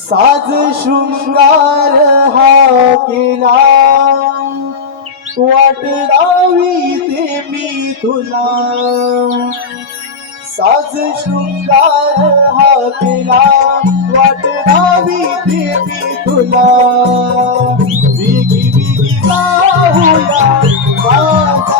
साज शृंगार हाकिलाटावी मी तुला साज शृंगार हाकिला वटरावी मी तुला बिगी बिगी बाहुला